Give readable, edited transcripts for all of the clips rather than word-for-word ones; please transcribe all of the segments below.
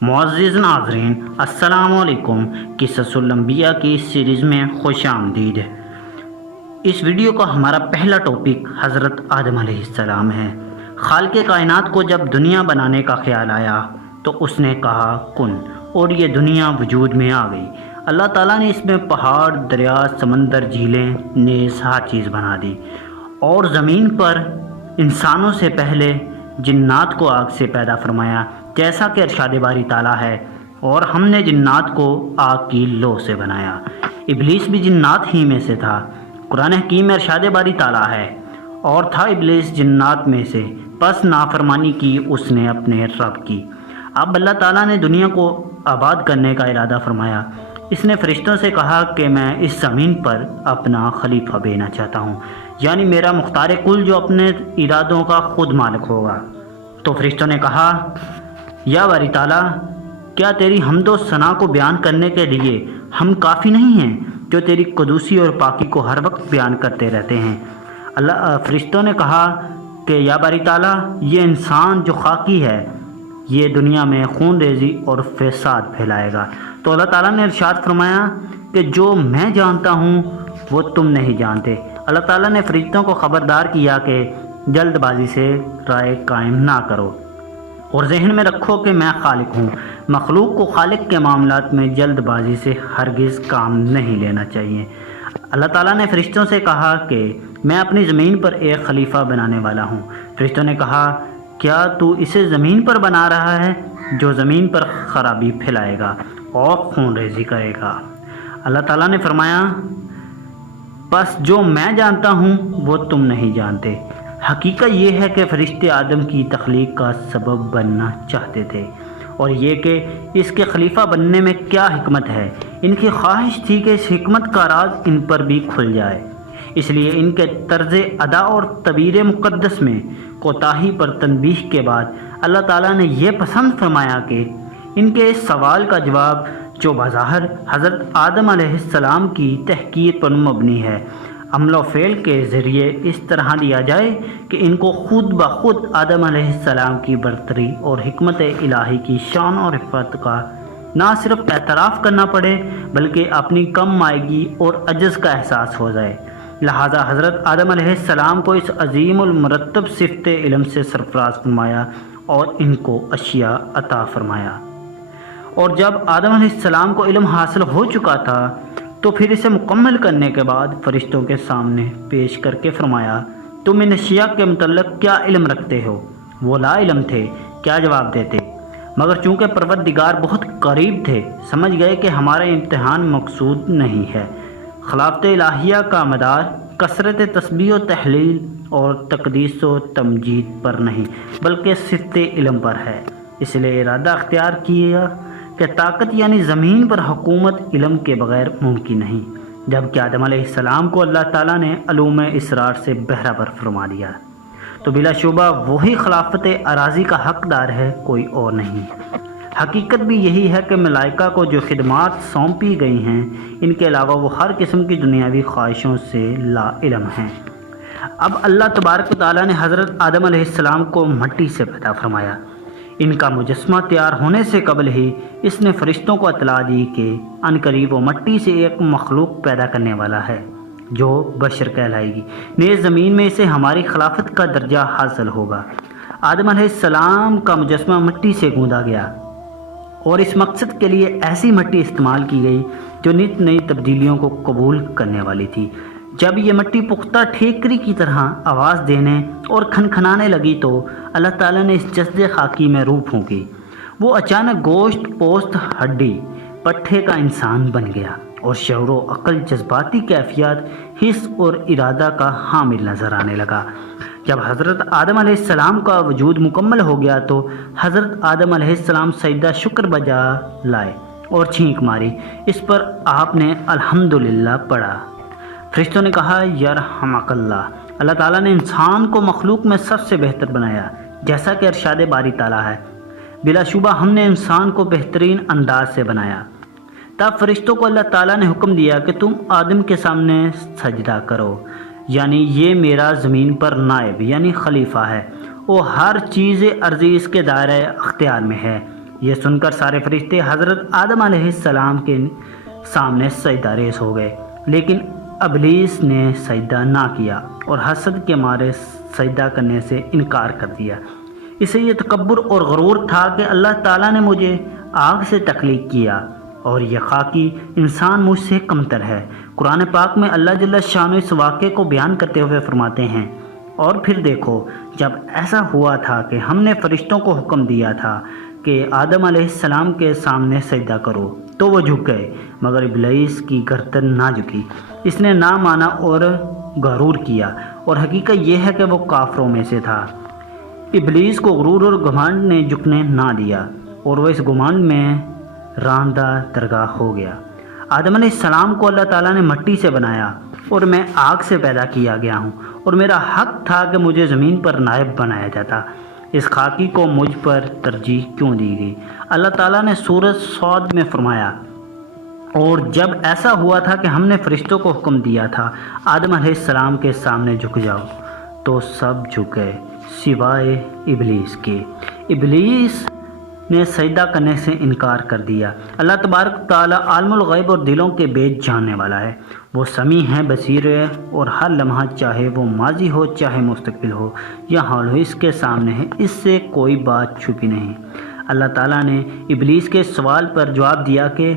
معزز ناظرین، السلام علیکم۔ قصص الانبیاء کی اس سیریز میں خوش آمدید۔ اس ویڈیو کا ہمارا پہلا ٹاپک حضرت آدم علیہ السلام ہے۔ خالق کائنات کو جب دنیا بنانے کا خیال آیا تو اس نے کہا کن، اور یہ دنیا وجود میں آ گئی۔ اللہ تعالیٰ نے اس میں پہاڑ، دریا، سمندر، جھیلیں، نیز ہر چیز بنا دی، اور زمین پر انسانوں سے پہلے جنات کو آگ سے پیدا فرمایا، جیسا کہ ارشاد باری تعالیٰ ہے، اور ہم نے جنات کو آگ کی لو سے بنایا۔ ابلیس بھی جنات ہی میں سے تھا۔ قرآن حکیم میں ارشاد باری تعالیٰ ہے، اور تھا ابلیس جنات میں سے، پس نافرمانی کی اس نے اپنے رب کی۔ اب اللہ تعالیٰ نے دنیا کو آباد کرنے کا ارادہ فرمایا۔ اس نے فرشتوں سے کہا کہ میں اس زمین پر اپنا خلیفہ بھیجنا چاہتا ہوں، یعنی میرا مختار کل جو اپنے ارادوں کا خود مالک ہوگا۔ تو فرشتوں نے کہا، یا باری تعالیٰ، کیا تیری حمد و ثنا کو بیان کرنے کے لیے ہم کافی نہیں ہیں جو تیری قدوسی اور پاکی کو ہر وقت بیان کرتے رہتے ہیں؟ فرشتوں نے کہا کہ یا باری تعالیٰ، یہ انسان جو خاکی ہے یہ دنیا میں خون ریزی اور فساد پھیلائے گا۔ تو اللہ تعالیٰ نے ارشاد فرمایا کہ جو میں جانتا ہوں وہ تم نہیں جانتے۔ اللہ تعالیٰ نے فرشتوں کو خبردار کیا کہ جلد بازی سے رائے قائم نہ کرو، اور ذہن میں رکھو کہ میں خالق ہوں۔ مخلوق کو خالق کے معاملات میں جلد بازی سے ہرگز کام نہیں لینا چاہیے۔ اللہ تعالیٰ نے فرشتوں سے کہا کہ میں اپنی زمین پر ایک خلیفہ بنانے والا ہوں۔ فرشتوں نے کہا، کیا تو اسے زمین پر بنا رہا ہے جو زمین پر خرابی پھیلائے گا اور خون ریزی کرے گا؟ اللہ تعالیٰ نے فرمایا، بس جو میں جانتا ہوں وہ تم نہیں جانتے۔ حقیقت یہ ہے کہ فرشتے آدم کی تخلیق کا سبب بننا چاہتے تھے، اور یہ کہ اس کے خلیفہ بننے میں کیا حکمت ہے۔ ان کی خواہش تھی کہ اس حکمت کا راز ان پر بھی کھل جائے، اس لیے ان کے طرز ادا اور تعبیر مقدس میں کوتاہی پر تنبیہ کے بعد اللہ تعالیٰ نے یہ پسند فرمایا کہ ان کے اس سوال کا جواب، جو بظاہر حضرت آدم علیہ السلام کی تحقیر پر مبنی ہے، عمل و فعل کے ذریعے اس طرح دیا جائے کہ ان کو خود بخود آدم علیہ السلام کی برتری اور حکمت الہی کی شان اور عفت کا نہ صرف اعتراف کرنا پڑے بلکہ اپنی کم مائگی اور عجز کا احساس ہو جائے۔ لہٰذا حضرت آدم علیہ السلام کو اس عظیم المرتب صفت علم سے سرفراز فرمایا اور ان کو اشیاء عطا فرمایا۔ اور جب آدم علیہ السلام کو علم حاصل ہو چکا تھا تو پھر اسے مکمل کرنے کے بعد فرشتوں کے سامنے پیش کر کے فرمایا، تم ان اشیاء کے متعلق کیا علم رکھتے ہو؟ وہ لا علم تھے، کیا جواب دیتے؟ مگر چونکہ پروردگار بہت قریب تھے، سمجھ گئے کہ ہمارا امتحان مقصود نہیں ہے، خلافت الہیہ کا مدار کثرت تسبیح و تحلیل اور تقدیس و تمجید پر نہیں بلکہ صفت علم پر ہے۔ اس لیے ارادہ اختیار کیا کہ طاقت یعنی زمین پر حکومت علم کے بغیر ممکن نہیں، جبکہ آدم علیہ السلام کو اللہ تعالیٰ نے علوم اسرار سے بہرہ فرما دیا، تو بلا شبہ وہی خلافت اراضی کا حقدار ہے، کوئی اور نہیں۔ حقیقت بھی یہی ہے کہ ملائکہ کو جو خدمات سونپی گئی ہیں، ان کے علاوہ وہ ہر قسم کی دنیاوی خواہشوں سے لا علم ہیں۔ اب اللہ تبارک و تعالیٰ نے حضرت آدم علیہ السلام کو مٹی سے پیدا فرمایا۔ ان کا مجسمہ تیار ہونے سے قبل ہی اس نے فرشتوں کو اطلاع دی کہ عنقریب وہ مٹی سے ایک مخلوق پیدا کرنے والا ہے جو بشر کہلائے گی، نیز زمین میں اسے ہماری خلافت کا درجہ حاصل ہوگا۔ آدم علیہ السلام کا مجسمہ مٹی سے گوندا گیا، اور اس مقصد کے لیے ایسی مٹی استعمال کی گئی جو نت نئی تبدیلیوں کو قبول کرنے والی تھی۔ جب یہ مٹی پختہ ٹھیکری کی طرح آواز دینے اور کھنکھنانے لگی تو اللہ تعالیٰ نے اس جسد خاکی میں روح پھونکی۔ وہ اچانک گوشت، پوست، ہڈی، پٹھے کا انسان بن گیا، اور شعور و عقل، جذباتی کیفیات، حس اور ارادہ کا حامل نظر آنے لگا۔ جب حضرت آدم علیہ السلام کا وجود مکمل ہو گیا تو حضرت آدم علیہ السلام سجدہ شکر بجا لائے اور چھینک ماری۔ اس پر آپ نے الحمدللہ پڑھا۔ فرشتوں نے کہا، یرحمک اللہ۔ اللہ تعالیٰ نے انسان کو مخلوق میں سب سے بہتر بنایا، جیسا کہ ارشاد باری تعالیٰ ہے، بلا شبہ ہم نے انسان کو بہترین انداز سے بنایا۔ تب فرشتوں کو اللہ تعالیٰ نے حکم دیا کہ تم آدم کے سامنے سجدہ کرو، یعنی یہ میرا زمین پر نائب یعنی خلیفہ ہے، وہ ہر چیز ارضی اس کے دائرۂ اختیار میں ہے، یہ سن کر سارے فرشتے حضرت آدم علیہ السلام کے سامنے سجدہ ریز ہو گئے، لیکن ابلیس نے سجدہ نہ کیا اور حسد کے مارے سجدہ کرنے سے انکار کر دیا۔ اسے یہ تکبر اور غرور تھا کہ اللہ تعالیٰ نے مجھے آگ سے تخلیق کیا اور یہ خاکی انسان مجھ سے کمتر ہے۔ قرآن پاک میں اللہ جل شانہ اس واقعے کو بیان کرتے ہوئے فرماتے ہیں، اور پھر دیکھو جب ایسا ہوا تھا کہ ہم نے فرشتوں کو حکم دیا تھا کہ آدم علیہ السلام کے سامنے سجدہ کرو تو وہ جھک گئے، مگر ابلیس کی گردن نہ جھکی، اس نے نہ مانا اور غرور کیا، اور حقیقت یہ ہے کہ وہ کافروں میں سے تھا۔ ابلیس کو غرور اور گھمنڈ نے جھکنے نہ دیا اور وہ اس گھمنڈ میں راندہ درگاہ ہو گیا۔ آدم علیہ السلام کو اللہ تعالیٰ نے مٹی سے بنایا اور میں آگ سے پیدا کیا گیا ہوں، اور میرا حق تھا کہ مجھے زمین پر نائب بنایا جاتا۔ اس خاکی کو مجھ پر ترجیح کیوں دی گئی؟ اللہ تعالیٰ نے سورۃ صاد میں فرمایا، اور جب ایسا ہوا تھا کہ ہم نے فرشتوں کو حکم دیا تھا آدم علیہ السلام کے سامنے جھک جاؤ تو سب جھک گئے سوائے ابلیس کے۔ ابلیس نے سجدہ کرنے سے انکار کر دیا۔ اللہ تبارک تعالیٰ عالم الغیب اور دلوں کے بیچ جاننے والا ہے، وہ سمیع ہے، بصیر ہے، اور ہر لمحہ چاہے وہ ماضی ہو چاہے مستقبل ہو یا حال ہو اس کے سامنے ہے، اس سے کوئی بات چھپی نہیں۔ اللہ تعالیٰ نے ابلیس کے سوال پر جواب دیا کہ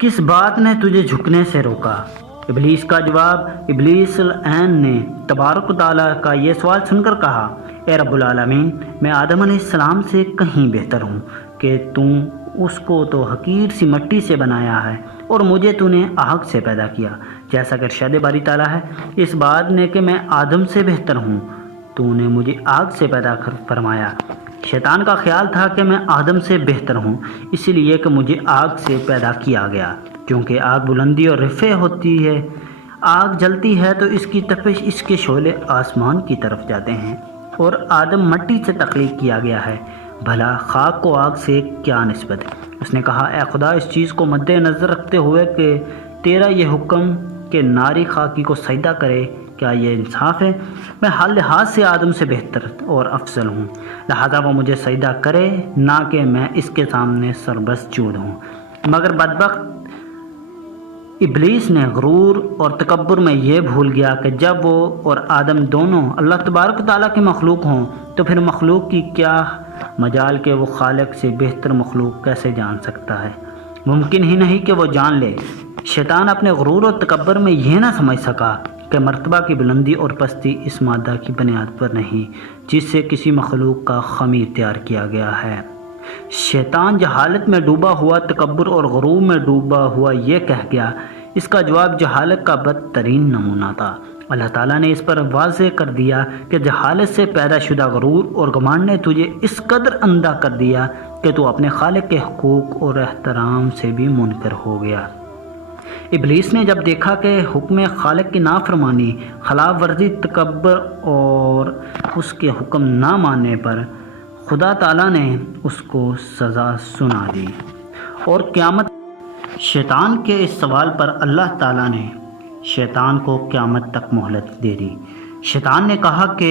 کس بات نے تجھے جھکنے سے روکا؟ ابلیس کا جواب، ابلیس العین نے تبارک تعالیٰ کا یہ سوال سن کر کہا، اے رب العالمین، میں آدم علیہ السلام سے کہیں بہتر ہوں کہ اس کو تو حقیر سی مٹی سے بنایا ہے اور مجھے تو نے آگ سے پیدا کیا، جیسا کہ ارشاد باری تعالیٰ ہے، اس بات نے کہ میں آدم سے بہتر ہوں تو نے مجھے آگ سے پیدا فرمایا۔ شیطان کا خیال تھا کہ میں آدم سے بہتر ہوں، اس لیے کہ مجھے آگ سے پیدا کیا گیا، کیونکہ آگ بلندی اور رفع ہوتی ہے۔ آگ جلتی ہے تو اس کی تپش، اس کے شعلے آسمان کی طرف جاتے ہیں، اور آدم مٹی سے تخلیق کیا گیا ہے، بھلا خاک کو آگ سے کیا نسبت؟ اس نے کہا، اے خدا، اس چیز کو مد نظر رکھتے ہوئے کہ تیرا یہ حکم کہ ناری خاکی کو سجدہ کرے، کیا یہ انصاف ہے؟ میں ہر لحاظ سے آدم سے بہتر اور افضل ہوں، لہذا وہ مجھے سجدہ کرے، نہ کہ میں اس کے سامنے سربسجود ہوں۔ مگر بدبخت ابلیس نے غرور اور تکبر میں یہ بھول گیا کہ جب وہ اور آدم دونوں اللہ تبارک تعالیٰ کی مخلوق ہوں تو پھر مخلوق کی کیا مجال کہ وہ خالق سے بہتر مخلوق کیسے جان سکتا ہے؟ ممکن ہی نہیں کہ وہ جان لے۔ شیطان اپنے غرور اور تکبر میں یہ نہ سمجھ سکا کہ مرتبہ کی بلندی اور پستی اس مادہ کی بنیاد پر نہیں جس سے کسی مخلوق کا خمیر تیار کیا گیا ہے۔ شیطان جہالت میں ڈوبا ہوا، تکبر اور غرور میں ڈوبا ہوا یہ کہہ گیا۔ اس کا جواب جہالت کا بدترین نمونہ تھا۔ اللہ تعالیٰ نے اس پر واضح کر دیا کہ جہالت سے پیدا شدہ غرور اور گمان نے تجھے اس قدر اندھا کر دیا کہ تو اپنے خالق کے حقوق اور احترام سے بھی منکر ہو گیا۔ ابلیس نے جب دیکھا کہ حکم خالق کی نافرمانی، خلاف ورزی، تکبر اور اس کے حکم نہ ماننے پر خدا تعالیٰ نے اس کو سزا سنا دی، اور قیامت شیطان کے اس سوال پر اللہ تعالیٰ نے شیطان کو قیامت تک مہلت دے دی۔ شیطان نے کہا کہ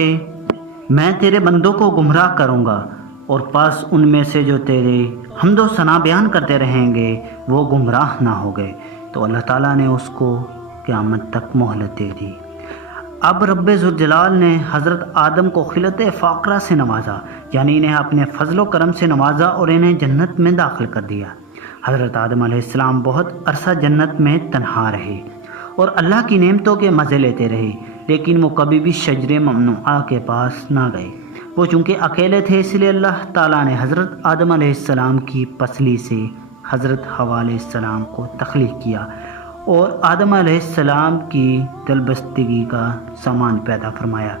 میں تیرے بندوں کو گمراہ کروں گا، اور پس ان میں سے جو تیرے حمد و ثنا بیان کرتے رہیں گے وہ گمراہ نہ ہو گئے، تو اللہ تعالیٰ نے اس کو قیامت تک مہلت دے دی۔ اب رب ذوالجلال نے حضرت آدم کو خلت فاقرہ سے نوازا، یعنی انہیں اپنے فضل و کرم سے نوازا اور انہیں جنت میں داخل کر دیا۔ حضرت آدم علیہ السلام بہت عرصہ جنت میں تنہا رہے اور اللہ کی نعمتوں کے مزے لیتے رہے، لیکن وہ کبھی بھی شجر ممنوعہ کے پاس نہ گئے۔ وہ چونکہ اکیلے تھے، اس لیے اللہ تعالیٰ نے حضرت آدم علیہ السلام کی پسلی سے حضرت حوا علیہ السلام کو تخلیق کیا اور آدم علیہ السلام کی دلبستگی کا سامان پیدا فرمایا۔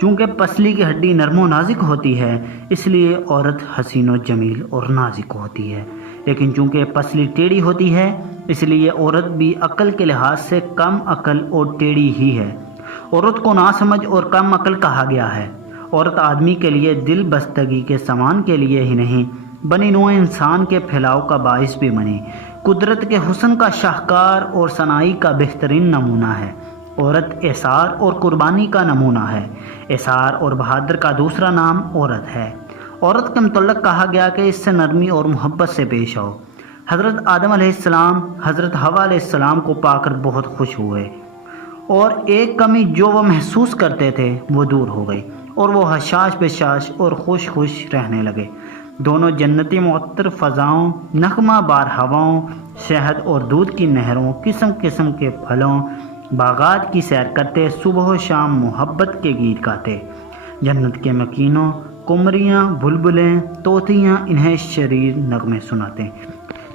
چونکہ پسلی کی ہڈی نرم و نازک ہوتی ہے، اس لیے عورت حسین و جمیل اور نازک ہوتی ہے، لیکن چونکہ پسلی ٹیڑھی ہوتی ہے اس لیے عورت بھی عقل کے لحاظ سے کم عقل اور ٹیڑھی ہی ہے۔ عورت کو ناسمجھ اور کم عقل کہا گیا ہے۔ عورت آدمی کے لیے دل بستگی کے سامان کے لیے ہی نہیں، بنی نوع انسان کے پھیلاؤ کا باعث بھی بنی، قدرت کے حسن کا شاہکار اور صنائی کا بہترین نمونہ ہے۔ عورت ایثار اور قربانی کا نمونہ ہے۔ ایثار اور بہادر کا دوسرا نام عورت ہے۔ عورت کے متعلق کہا گیا کہ اس سے نرمی اور محبت سے پیش آؤ۔ حضرت آدم علیہ السلام حضرت حوا علیہ السلام کو پا کر بہت خوش ہوئے اور ایک کمی جو وہ محسوس کرتے تھے وہ دور ہو گئی اور وہ حشاش بشاش اور خوش خوش رہنے لگے۔ دونوں جنتی معطر فضاؤں، نغمہ بار ہواؤں، شہد اور دودھ کی نہروں، قسم قسم کے پھلوں، باغات کی سیر کرتے، صبح و شام محبت کے گیت گاتے۔ جنت کے مکینوں، قمریاں، بلبلیں، طوطیاں انہیں شریر نغمے سناتے،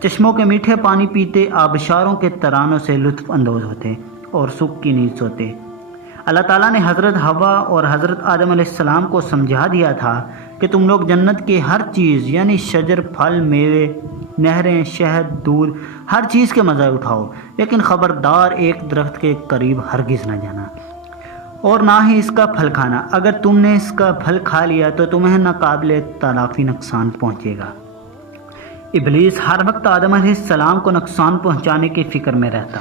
چشموں کے میٹھے پانی پیتے، آبشاروں کے ترانوں سے لطف اندوز ہوتے اور سکھ کی نیند سوتے۔ اللہ تعالیٰ نے حضرت حوا اور حضرت آدم علیہ السلام کو سمجھا دیا تھا کہ تم لوگ جنت کی ہر چیز یعنی شجر، پھل، میوے، نہریں، شہد، دودھ، ہر چیز کے مزے اٹھاؤ، لیکن خبردار ایک درخت کے قریب ہرگز نہ جانا اور نہ ہی اس کا پھل کھانا۔ اگر تم نے اس کا پھل کھا لیا تو تمہیں ناقابل تلافی نقصان پہنچے گا۔ ابلیس ہر وقت آدم علیہ السلام کو نقصان پہنچانے کی فکر میں رہتا۔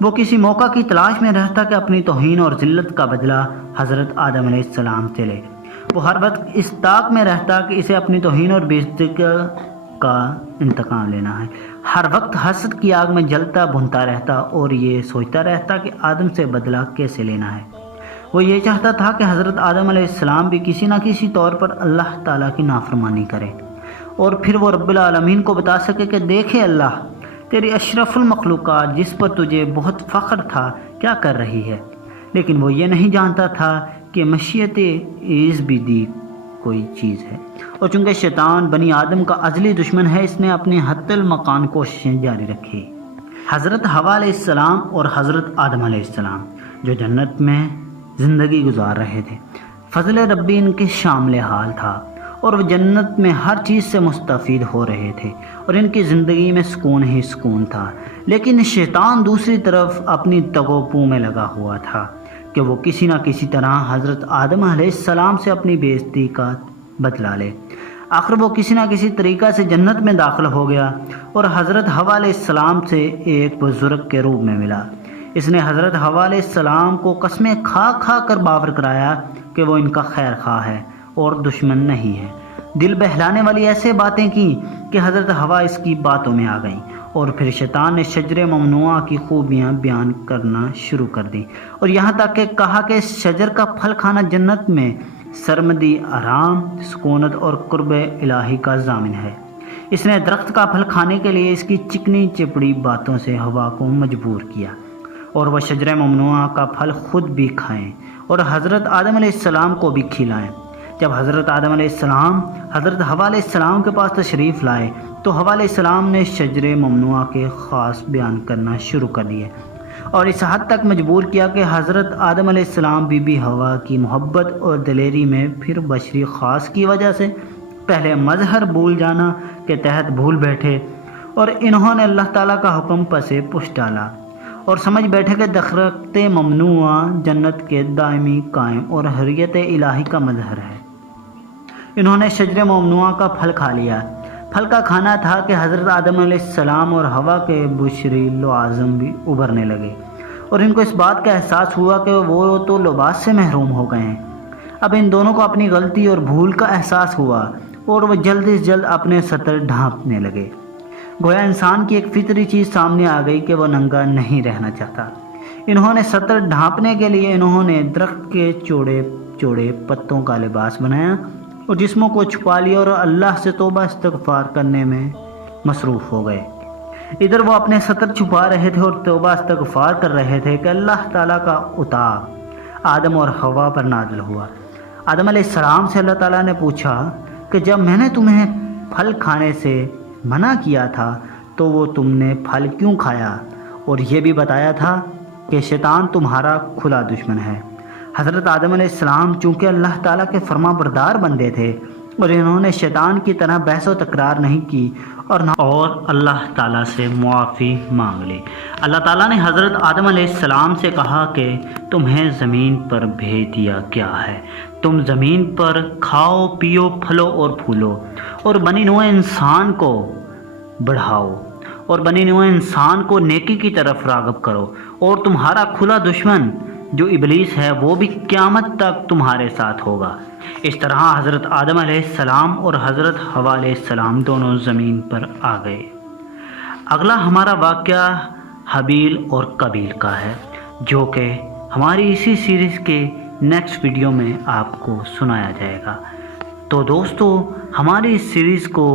وہ کسی موقع کی تلاش میں رہتا کہ اپنی توہین اور ذلت کا بدلہ حضرت آدم علیہ السلام سے لے۔ وہ ہر وقت اس طاق میں رہتا کہ اسے اپنی توہین اور بے عزتی کا انتقام لینا ہے۔ ہر وقت حسد کی آگ میں جلتا بھنتا رہتا اور یہ سوچتا رہتا کہ آدم سے بدلہ کیسے لینا ہے۔ وہ یہ چاہتا تھا کہ حضرت آدم علیہ السلام بھی کسی نہ کسی طور پر اللہ تعالیٰ کی نافرمانی کرے اور پھر وہ رب العالمین کو بتا سکے کہ دیکھے اللہ، تیری اشرف المخلوقات جس پر تجھے بہت فخر تھا کیا کر رہی ہے۔ لیکن وہ یہ نہیں جانتا تھا کہ مشیت ایز بھی دی کوئی چیز ہے، اور چونکہ شیطان بنی آدم کا ازلی دشمن ہے، اس نے اپنی حتی المکان کوششیں جاری رکھی۔ حضرت حوا علیہ السلام اور حضرت آدم علیہ السلام جو جنت میں زندگی گزار رہے تھے، فضل ربی ان کے شامل حال تھا اور وہ جنت میں ہر چیز سے مستفید ہو رہے تھے اور ان کی زندگی میں سکون ہی سکون تھا۔ لیکن شیطان دوسری طرف اپنی تگو پو میں لگا ہوا تھا کہ وہ کسی نہ کسی طرح حضرت آدم علیہ السلام سے اپنی بے عزتی کا بدلہ لے۔ آخر وہ کسی نہ کسی طریقہ سے جنت میں داخل ہو گیا اور حضرت حوا علیہ السلام سے ایک بزرگ کے روپ میں ملا۔ اس نے حضرت حوا علیہ السلام کو قسمیں کھا کھا کر باور کرایا کہ وہ ان کا خیر خواہ ہے اور دشمن نہیں ہے۔ دل بہلانے والی ایسے باتیں کی کہ حضرت حوا اس کی باتوں میں آ گئیں اور پھر شیطان نے شجر ممنوعہ کی خوبیاں بیان کرنا شروع کر دی اور یہاں تک کہ کہا کہ اس شجر کا پھل کھانا جنت میں سرمدی، آرام، سکونت اور قرب الہی کا ضامن ہے۔ اس نے درخت کا پھل کھانے کے لیے اس کی چکنی چپڑی باتوں سے ہوا کو مجبور کیا اور وہ شجر ممنوعہ کا پھل خود بھی کھائیں اور حضرت آدم علیہ السلام کو بھی کھلائیں۔ جب حضرت آدم علیہ السلام حضرت حوا علیہ السلام کے پاس تشریف لائے تو حوا علیہ السلام نے شجر ممنوعہ کے خاص بیان کرنا شروع کر دیے اور اس حد تک مجبور کیا کہ حضرت آدم علیہ السلام بی بی حوا کی محبت اور دلیری میں پھر بشری خاص کی وجہ سے پہلے مظہر بھول جانا کے تحت بھول بیٹھے اور انہوں نے اللہ تعالیٰ کا حکم پسے پش ڈالا اور سمجھ بیٹھے کہ درخت ممنوعہ جنت کے دائمی قائم اور حریت الہی کا مظہر ہے۔ انہوں نے شجر ممنوعہ کا پھل کھا لیا۔ پھل کا کھانا تھا کہ حضرت آدم علیہ السلام اور حوا کے بشری لوازم بھی ابھرنے لگے اور ان کو اس بات کا احساس ہوا کہ وہ تو لباس سے محروم ہو گئے ہیں۔ اب ان دونوں کو اپنی غلطی اور بھول کا احساس ہوا اور وہ جلد از جلد اپنے سطر ڈھانپنے لگے۔ گویا انسان کی ایک فطری چیز سامنے آ گئی کہ وہ ننگا نہیں رہنا چاہتا۔ انہوں نے سطر ڈھانپنے کے لیے انہوں نے درخت کے چوڑے چوڑے پتوں کا لباس بنایا اور جسموں کو چھپا لیا اور اللہ سے توبہ استغفار کرنے میں مصروف ہو گئے۔ ادھر وہ اپنے سطر چھپا رہے تھے اور توبہ استغفار کر رہے تھے کہ اللہ تعالیٰ کا عتاب آدم اور حوا پر نازل ہوا۔ آدم علیہ السلام سے اللہ تعالیٰ نے پوچھا کہ جب میں نے تمہیں پھل کھانے سے منع کیا تھا تو وہ تم نے پھل کیوں کھایا، اور یہ بھی بتایا تھا کہ شیطان تمہارا کھلا دشمن ہے۔ حضرت آدم علیہ السلام چونکہ اللہ تعالیٰ کے فرما بردار بندے تھے اور انہوں نے شیطان کی طرح بحث و تکرار نہیں کی اور اللہ تعالیٰ سے معافی مانگ لی۔ اللہ تعالیٰ نے حضرت آدم علیہ السلام سے کہا کہ تمہیں زمین پر بھیج دیا کیا ہے، تم زمین پر کھاؤ پیو پھلو اور پھولو اور بنی نوع انسان کو بڑھاؤ اور بنی نوع انسان کو نیکی کی طرف راغب کرو، اور تمہارا کھلا دشمن جو ابلیس ہے وہ بھی قیامت تک تمہارے ساتھ ہوگا۔ اس طرح حضرت آدم علیہ السلام اور حضرت حوا علیہ السلام دونوں زمین پر آ گئے۔ اگلا ہمارا واقعہ حابیل اور قابیل کا ہے، جو کہ ہماری اسی سیریز کے نیکسٹ ویڈیو میں آپ کو سنایا جائے گا۔ تو دوستو، ہماری اس سیریز کو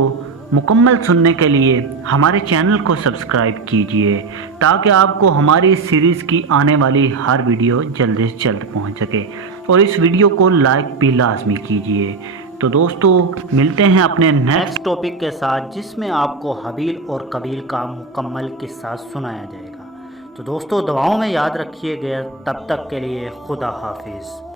مکمل سننے کے لیے ہمارے چینل کو سبسکرائب کیجئے تاکہ آپ کو ہماری اس سیریز کی آنے والی ہر ویڈیو جلد سے جلد پہنچ سکے، اور اس ویڈیو کو لائک بھی لازمی کیجئے۔ تو دوستو، ملتے ہیں اپنے نیکسٹ ٹاپک کے ساتھ، جس میں آپ کو حابیل اور قابیل کا مکمل قصہ سنایا جائے گا۔ تو دوستو، دعاؤں میں یاد رکھیے گا۔ تب تک کے لیے خدا حافظ۔